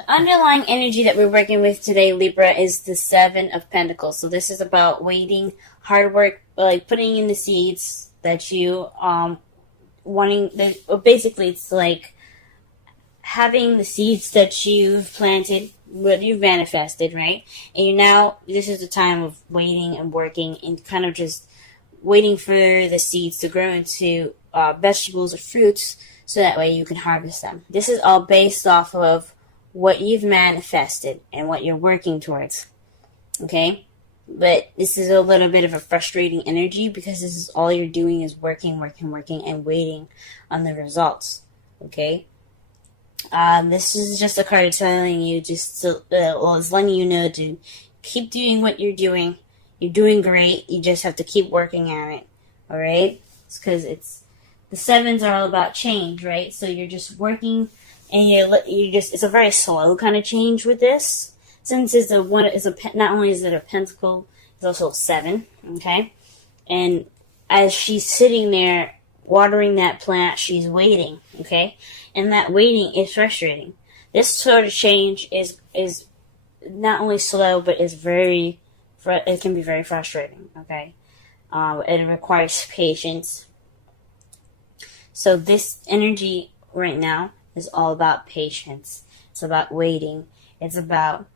The underlying energy that we're working with today, Libra, is the Seven of Pentacles. So this is about waiting, hard work, like putting in the seeds that you wanting. Basically, it's like having the seeds that you've planted, what you've manifested, right? And you now, this is the time of waiting and working and kind of just waiting for the seeds to grow into vegetables or fruits, so that way you can harvest them. This is all based off of what you've manifested and what you're working towards. Okay? But this is a little bit of a frustrating energy because this is all you're doing is working, and waiting on the results. Okay? This is just a card telling you it's letting you know to keep doing what you're doing. You're doing great. You just have to keep working at it. Alright? It's because the sevens are all about change, right? So you're just working, and it's a very slow kind of change with this. Since not only is it a pentacle, it's also a 7, okay? And as she's sitting there watering that plant, she's waiting, okay? And that waiting is frustrating. This sort of change is not only slow, but it can be very frustrating, okay? It requires patience. So this energy right now is all about patience. It's about waiting. It's about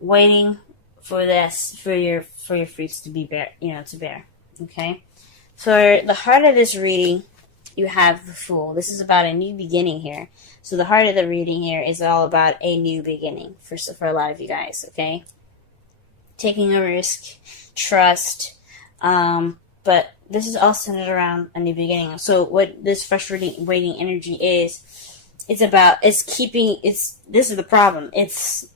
waiting for your fruits to bear. Okay. For the heart of this reading, you have the Fool. This is about a new beginning here. So the heart of the reading here is all about a new beginning for a lot of you guys. Okay. Taking a risk, trust, but this is all centered around a new beginning. So what this frustrating waiting energy is, this is the problem. It's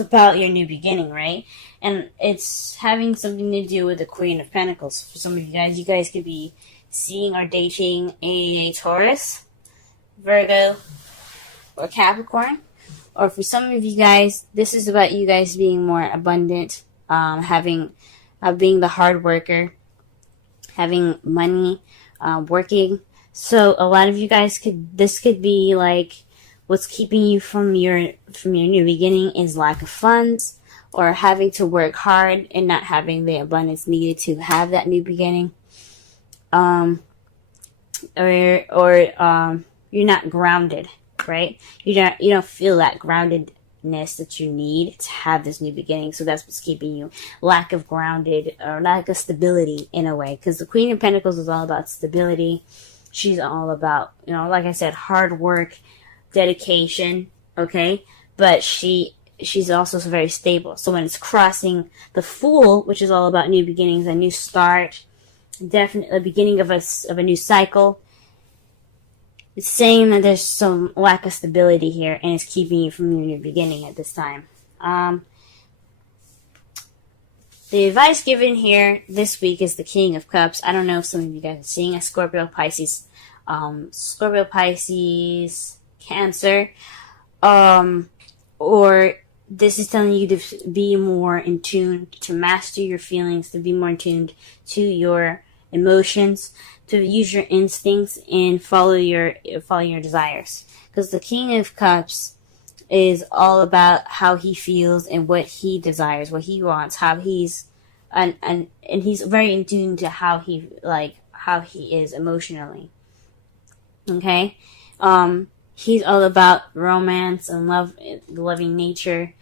about your new beginning, right? And it's having something to do with the Queen of Pentacles. For some of you guys could be seeing or dating a Taurus, Virgo, or Capricorn. Or for some of you guys, this is about you guys being more abundant, being the hard worker, having money, working. So a lot of you guys this could be like what's keeping you from your new beginning is lack of funds, or having to work hard and not having the abundance needed to have that new beginning. Or you're not grounded, right? You don't feel that groundedness that you need to have this new beginning. So that's what's keeping you lack of grounded or lack of stability in a way. Because the Queen of Pentacles is all about stability. She's all about, like I said, hard work, dedication. Okay, but she's also very stable. So when it's crossing the Fool, which is all about new beginnings, a new start, definitely the beginning of a new cycle, it's saying that there's some lack of stability here, and it's keeping you from your new beginning at this time. The advice given here this week is the King of Cups. I don't know if some of you guys are seeing a Scorpio, Pisces, Cancer, or this is telling you to be more in tune, to master your feelings, to be more in tune to your emotions, to use your instincts and follow your desires. Because the King of Cups is all about how he feels and what he desires, what he wants, how he's and he's very in tune to how he is emotionally. Okay? He's all about romance and love, loving nature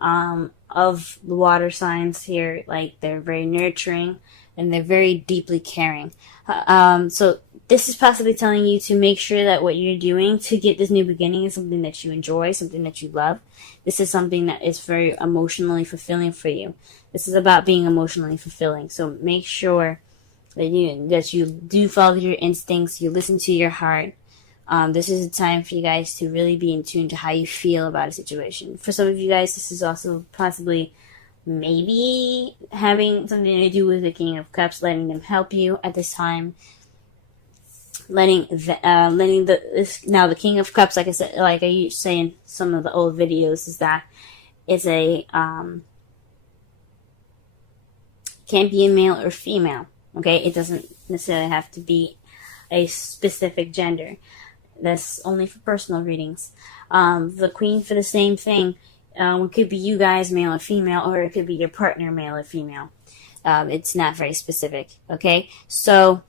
of the water signs here. Like, they're very nurturing and they're very deeply caring. So this is possibly telling you to make sure that what you're doing to get this new beginning is something that you enjoy, something that you love. This is something that is very emotionally fulfilling for you. This is about being emotionally fulfilling. So make sure that you do follow your instincts, you listen to your heart. This is a time for you guys to really be in tune to how you feel about a situation. For some of you guys, this is also possibly maybe having something to do with the King of Cups, letting them help you at this time. Now the King of Cups, like I said, like I used to say in some of the old videos, is that it's can be a male or female. Okay, it doesn't necessarily have to be a specific gender. That's only for personal readings. The Queen for the same thing. It could be you guys, male or female, or it could be your partner, male or female. It's not very specific, okay? So,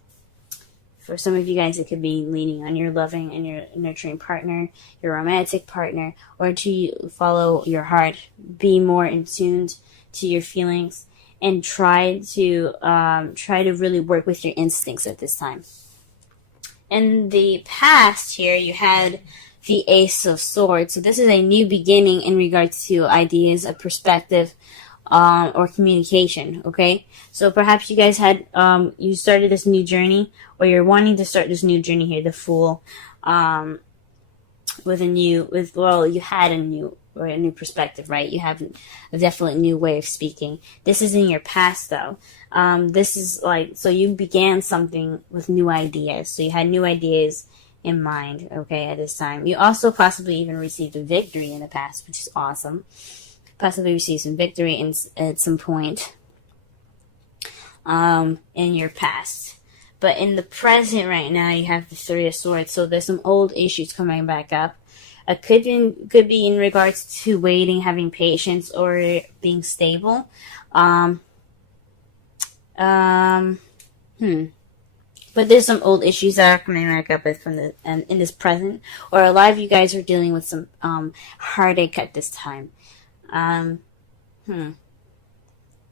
for some of you guys, it could be leaning on your loving and your nurturing partner, your romantic partner, or to follow your heart, be more in tune to your feelings, and try to really work with your instincts at this time. In the past here, you had the Ace of Swords. So this is a new beginning in regards to ideas, a perspective, or communication, okay? So perhaps you guys had, you started this new journey, or you're wanting to start this new journey here, the Fool, you had a new perspective, right? You have a definite new way of speaking. This is in your past, though. This is like, so you began something with new ideas. So you had new ideas in mind, okay, at this time. You also possibly even received a victory in the past, which is awesome. Possibly received some victory at some point in your past. But in the present right now, you have the Three of Swords. So there's some old issues coming back up. It could be in regards to waiting, having patience, or being stable. But there's some old issues that are coming back up in this present, or a lot of you guys are dealing with some heartache at this time.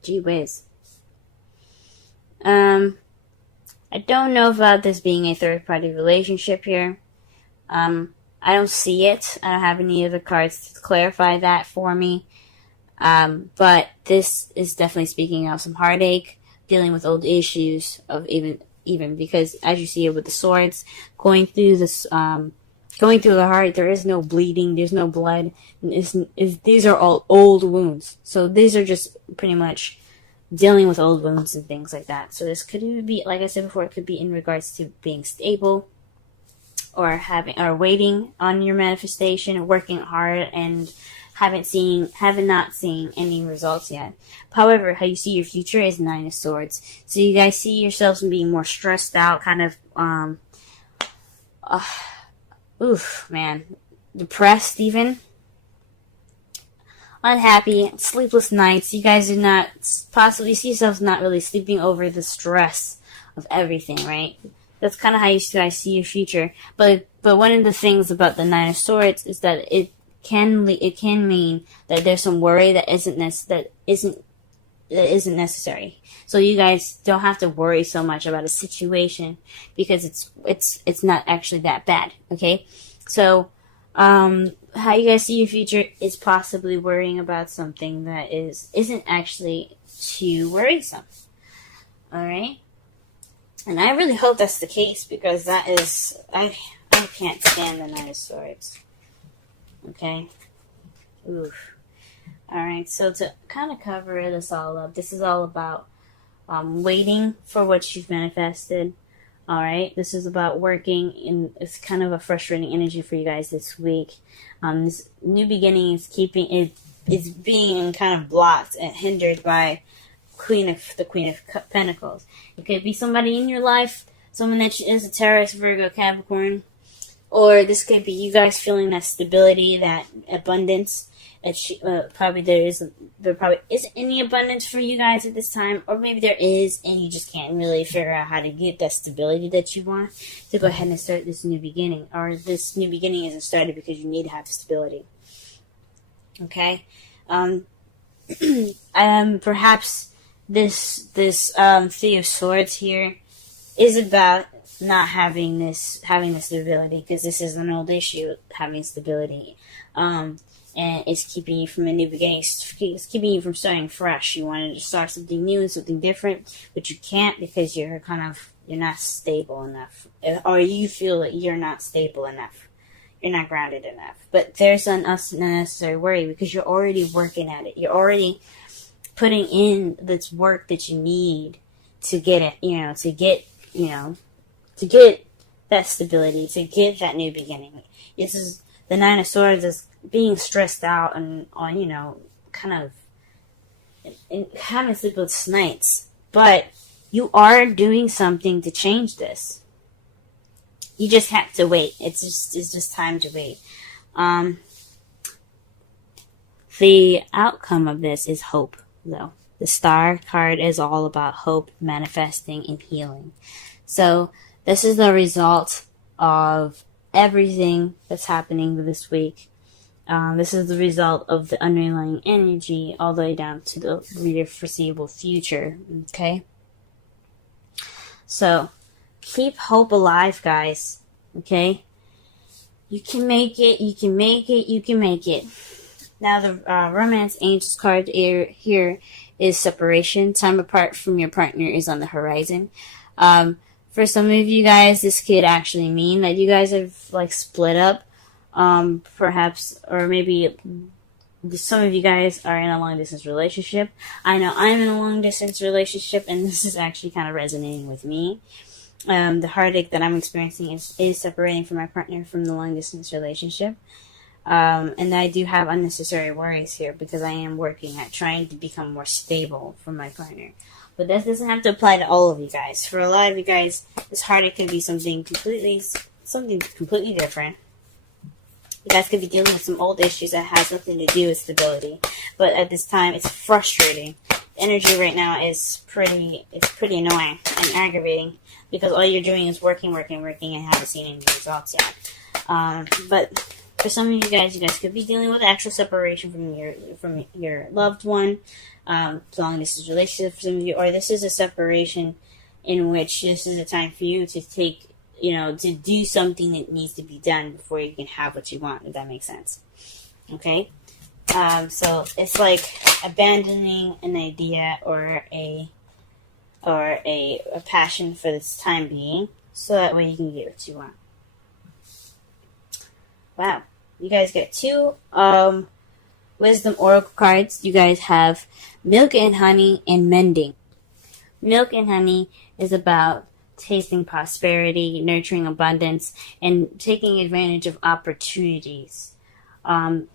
Gee whiz. I don't know about this being a third-party relationship here. I don't see it. I don't have any other cards to clarify that for me. But this is definitely speaking of some heartache, dealing with old issues of even because, as you see it with the swords, going through this, going through the heart, there is no bleeding, there's no blood. These are all old wounds. So these are just pretty much dealing with old wounds and things like that. So this could even be, like I said before, it could be in regards to being stable, or waiting on your manifestation, working hard, and haven't not seen any results yet. However, how you see your future is Nine of Swords. So you guys see yourselves being more stressed out, kind of depressed even. Unhappy, sleepless nights. You guys do not possibly see yourselves not really sleeping over the stress of everything, right? That's kind of how you guys see your future. But one of the things about the Nine of Swords is that it can mean that there's some worry that isn't necessary. So you guys don't have to worry so much about a situation because it's not actually that bad. Okay, so how you guys see your future is possibly worrying about something that isn't actually too worrisome. All right. And I really hope that's the case, because that is, I can't stand the Nine of Swords. Okay? Oof. Alright, so to kind of cover this all up, this is all about waiting for what you've manifested. Alright? This is about working, and it's kind of a frustrating energy for you guys this week. This new beginning is being kind of blocked and hindered by the Queen of Pentacles. It could be somebody in your life, someone that is a Taurus, Virgo, Capricorn, or this could be you guys feeling that stability, that abundance. There probably isn't any abundance for you guys at this time, or maybe there is, and you just can't really figure out how to get that stability that you want to go ahead and start this new beginning, or this new beginning isn't started because you need to have the stability. Okay, perhaps. This Three of Swords here is about not having the stability, because this is an old issue, having stability. And it's keeping you from a new beginning. It's keeping you from starting fresh. You wanted to start something new and something different, but you can't because you're not stable enough. Or you feel that you're not stable enough. You're not grounded enough. But there's an unnecessary worry, because you're already working at it. You're already putting in this work that you need to get it, to get that stability, to get that new beginning. This is the Nine of Swords is being stressed out and kind of having sleepless nights. But you are doing something to change this. you just have to wait. It's just time to wait. The outcome of this is hope, though. The Star card is all about hope, manifesting, and healing. So this is the result of everything that's happening this week. This is the result of the underlying energy all the way down to the foreseeable future. Okay? So keep hope alive, guys. Okay? You can make it, you can make it, you can make it. Now the Romance Angels card here is separation. Time apart from your partner is on the horizon. For some of you guys, this could actually mean that you guys have like split up. Perhaps, or maybe some of you guys are in a long distance relationship. I know I'm in a long distance relationship, and this is actually kind of resonating with me. The heartache that I'm experiencing is separating from my partner from the long distance relationship. And I do have unnecessary worries here because I am working at trying to become more stable for my partner. But that doesn't have to apply to all of you guys. For a lot of you guys, this heartache could be something completely different. You guys could be dealing with some old issues that has nothing to do with stability. But at this time, it's frustrating. The energy right now is pretty annoying and aggravating because all you're doing is working, and haven't seen any results yet. But for some of you guys could be dealing with actual separation from your loved one, long distance relationship for some of you, or this is a separation in which this is a time for you to take, to do something that needs to be done before you can have what you want, if that makes sense. Okay? So it's like abandoning an idea or a passion for this time being, so that way you can get what you want. Wow. You guys get 2 Wisdom Oracle cards. You guys have Milk and Honey and Mending. Milk and Honey is about tasting prosperity, nurturing abundance, and taking advantage of opportunities that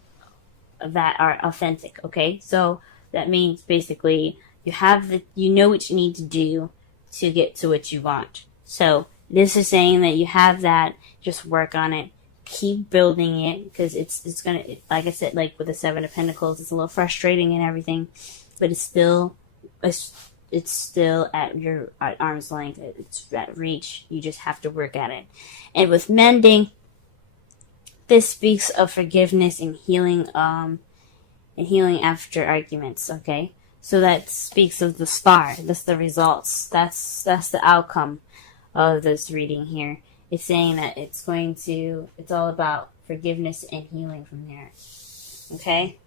are authentic, okay? So that means basically you know what you need to do to get to what you want. So this is saying that you have that, just work on it. Keep building it, because it's gonna, like I said, like with the 7 of Pentacles, it's a little frustrating and everything, but it's still at arm's length. It's at reach. You just have to work at it. And with Mending, this speaks of forgiveness and healing after arguments. Okay, so that speaks of the Star. That's the results. That's the outcome of this reading here. It's saying that it's all about forgiveness and healing from there. Okay?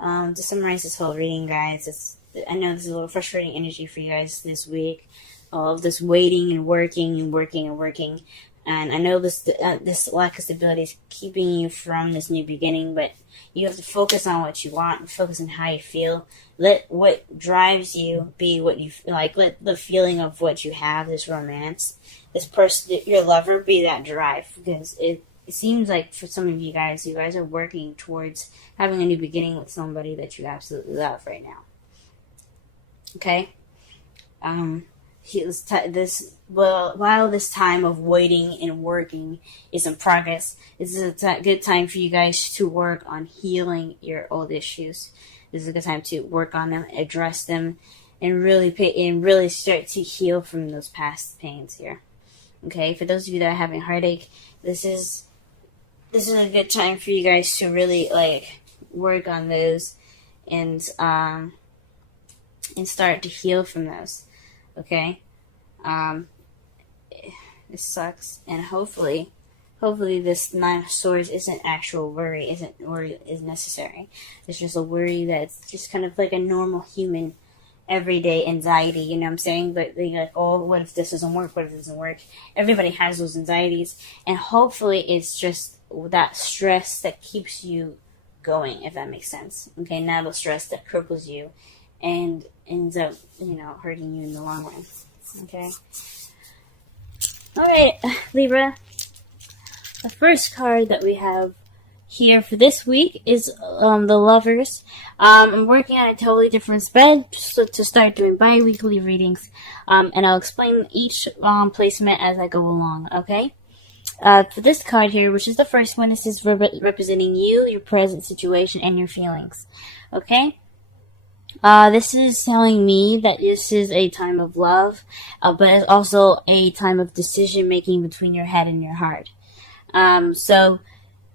To summarize this whole reading, guys, I know this is a little frustrating energy for you guys this week. All of this waiting and working. And I know this lack of stability is keeping you from this new beginning, but you have to focus on what you want, focus on how you feel. Let what drives you be what you like. Let the feeling of what you have, this romance, this person, your lover, be that drive. Because it seems like for some of you guys are working towards having a new beginning with somebody that you absolutely love right now. Okay? While this time of waiting and working is in progress, this is a good time for you guys to work on healing your old issues. This is a good time to work on them, address them, and really start to heal from those past pains here. Okay, for those of you that are having heartache, this is a good time for you guys to really work on those and start to heal from those. Okay, it sucks, and hopefully this 9 of Swords isn't actual worry, is necessary. It's just a worry that's just kind of like a normal human everyday anxiety, you know what I'm saying? But they're like, oh, what if this doesn't work? What if it doesn't work? Everybody has those anxieties, and hopefully it's just that stress that keeps you going, if that makes sense. Okay, not the stress that cripples you and ends up, hurting you in the long run. Okay. All right, Libra. The first card that we have here for this week is the Lovers. I'm working on a totally different spread to start doing bi-weekly readings, and I'll explain each placement as I go along, okay? For this card here, which is the first one, this is representing you, your present situation, and your feelings. Okay? This is telling me that this is a time of love, but it's also a time of decision making between your head and your heart. So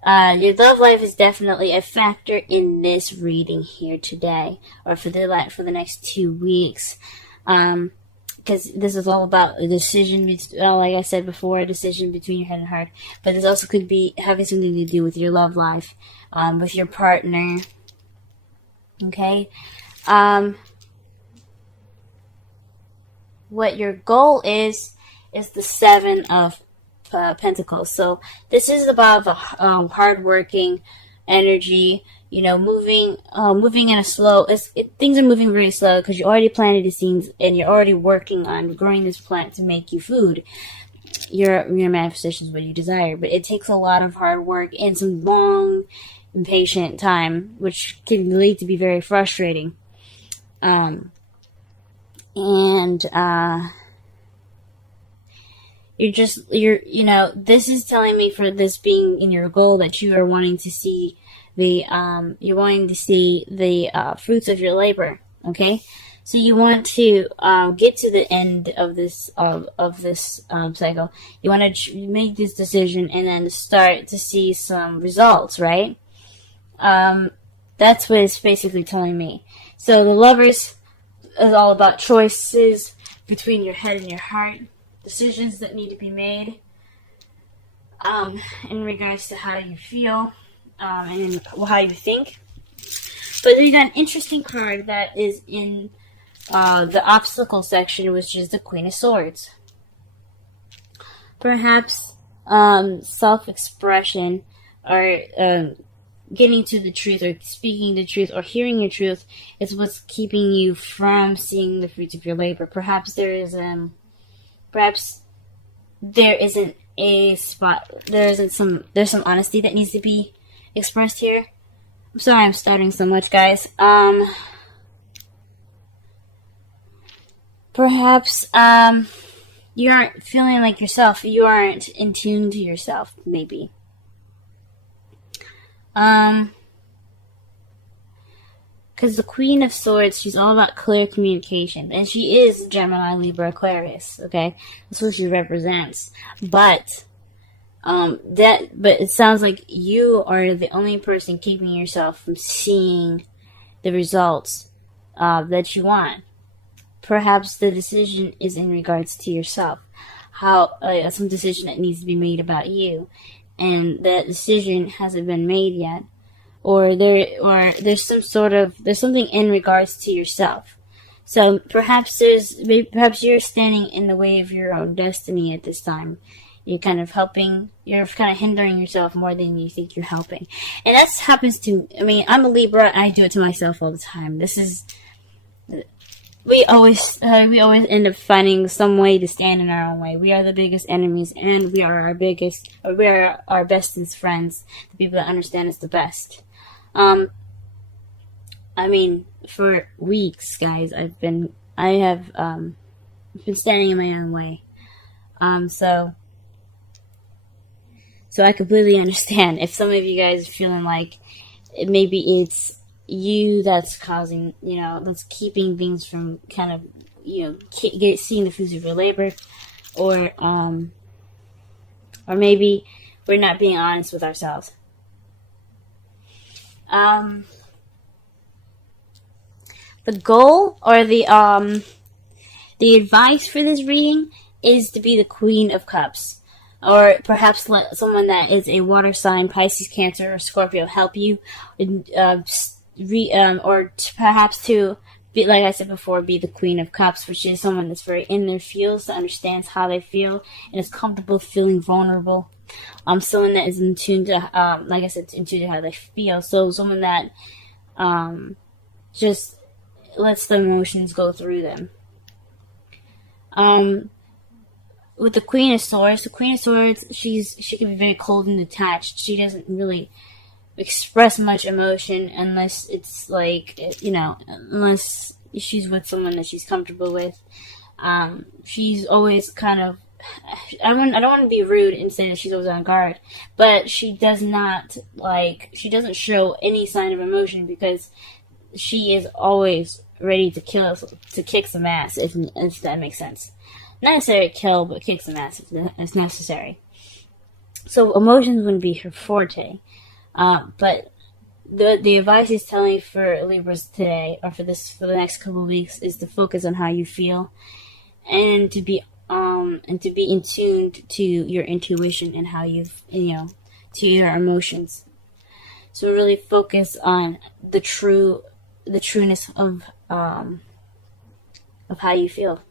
your love life is definitely a factor in this reading here today, or for the next 2 weeks. Because this is all about a decision, like I said before, a decision between your head and heart. But this also could be having something to do with your love life, with your partner. Okay? What your goal is the Seven of Pentacles. So this is about the hardworking energy, moving in a slow. Things are moving very slow because you already planted the seeds and you're already working on growing this plant to make you food. Your manifestation is what you desire, but it takes a lot of hard work and some long, impatient time, which can lead to be very frustrating. This is telling me, for this being in your goal, that you are wanting to see the fruits of your labor. Okay, so you want to get to the end of this cycle. You want to make this decision and then start to see some results, right? That's what it's basically telling me. So the Lovers is all about choices between your head and your heart, decisions that need to be made in regards to how you feel and how you think. But then you got an interesting card that is in the obstacle section, which is the Queen of Swords. Perhaps self-expression or getting to the truth or speaking the truth or hearing your truth is what's keeping you from seeing the fruits of your labor. Perhaps there's some honesty that needs to be expressed here. I'm sorry I'm starting so much, guys. Perhaps you aren't feeling like yourself. You aren't in tune to yourself, maybe. Because the Queen of Swords, she's all about clear communication, and she is Gemini, Libra, Aquarius. Okay, that's what she represents. But it sounds like you are the only person keeping yourself from seeing the results that you want. Perhaps the decision is in regards to yourself. Some decision that needs to be made about you, and that decision hasn't been made yet, or there's something in regards to yourself. So perhaps you're standing in the way of your own destiny at this time. You're kind of hindering yourself more than you think you're helping. And that happens to, I'm a Libra, and I do it to myself all the time. We always end up finding some way to stand in our own way. We are the biggest enemies, and we are our bestest friends, the people that understand us the best. For weeks, guys, I have been standing in my own way. So I completely understand if some of you guys are feeling like maybe it's you that's causing, that's keeping things from kind of, seeing the fruits of your labor, or maybe we're not being honest with ourselves. The goal or the advice for this reading is to be the Queen of Cups, or perhaps let someone that is a water sign, Pisces, Cancer, or Scorpio, help you, or perhaps to be, like I said before, be the Queen of Cups, which is someone that's very in their feels, that understands how they feel, and is comfortable feeling vulnerable. Someone that is in tune to, like I said, in tune to how they feel. So someone that just lets the emotions go through them. With the Queen of Swords, she can be very cold and detached. She doesn't really express much emotion unless it's like, unless she's with someone that she's comfortable with. She's always kind of I don't want to be rude and say that she's always on guard, but she doesn't show any sign of emotion because she is always ready to kick some ass if that makes sense. Not necessarily kill, but kick some ass if necessary. So emotions wouldn't be her forte. But the advice he's telling for Libras today, or for the next couple of weeks, is to focus on how you feel, and to be in tune to your intuition and how to your emotions. So really focus on the trueness of how you feel.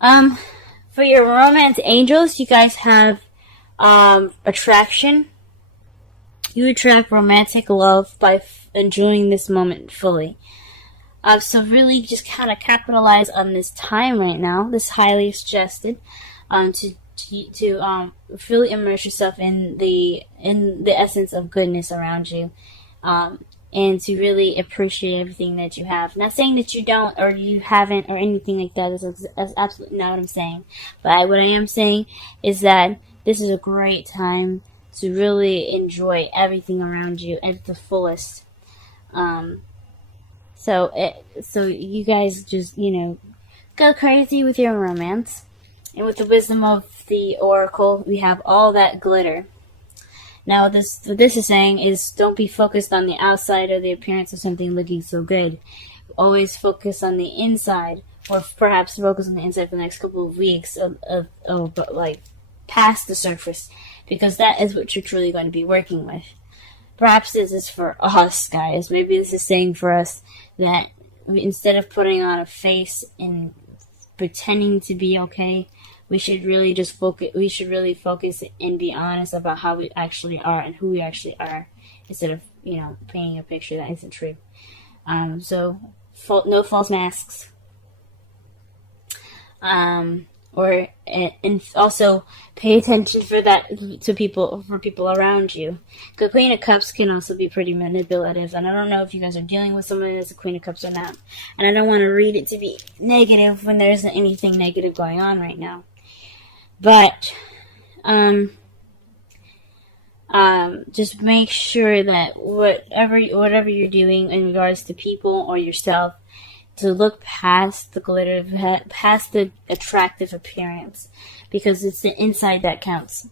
For your romance angels, you guys have attraction. You attract romantic love by enjoying this moment fully. So really just kind of capitalize on this time right now. This highly suggested to really immerse yourself in the essence of goodness around you, and to really appreciate everything that you have. Not saying that you don't or you haven't or anything like that. That's absolutely not what I'm saying. But what I am saying is that this is a great time to really enjoy everything around you at the fullest. So you guys just, go crazy with your romance. And with the wisdom of the oracle, we have all that glitter. Now, what this is saying is don't be focused on the outside or the appearance of something looking so good. Always focus on the inside, or perhaps focus on the inside for the next couple of weeks but like past the surface, because that is what you're truly going to be working with. Perhaps this is for us, guys. Maybe this is saying for us that instead of putting on a face and pretending to be okay, we should really just focus. We should really focus and be honest about how we actually are and who we actually are, instead of painting a picture that isn't true. So no false masks. And also pay attention to people around you. The Queen of Cups can also be pretty manipulative, and I don't know if you guys are dealing with someone that's a Queen of Cups or not. And I don't want to read it to be negative when there isn't anything negative going on right now. But just make sure that whatever you're doing in regards to people or yourself, to look past the glitter, past the attractive appearance, because it's the inside that counts.